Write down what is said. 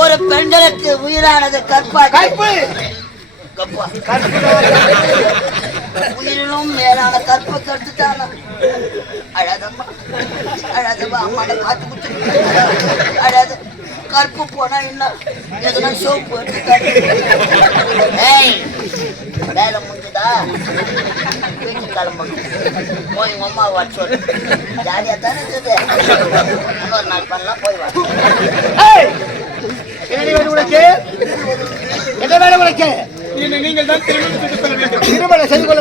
ஒரு பெண்களுக்கு உயிரானது கற்பாக்கி உயிரிலும் மேலான கற்பை கற்றுட்டான அழாதம்மா அழாதம்மா அம்மாட பார்த்து முடிச்சு அழாத கற்பு போனா இன்னும் எதுனா சோப்பு வேலை முடிஞ்சுதா வீட்டுக்கு கிளம்பணும் போய் உங்க அம்மா வர சொல்லு ஜாலியா தானே இருக்குது இன்னொரு நாள் பண்ணலாம் போய் வா உனக்கு என்ன வேலை உனக்கு நீங்கள் தான் திருமணம் செய்து கொள்ள வேண்டும் திருமணம் செய்து கொள்ள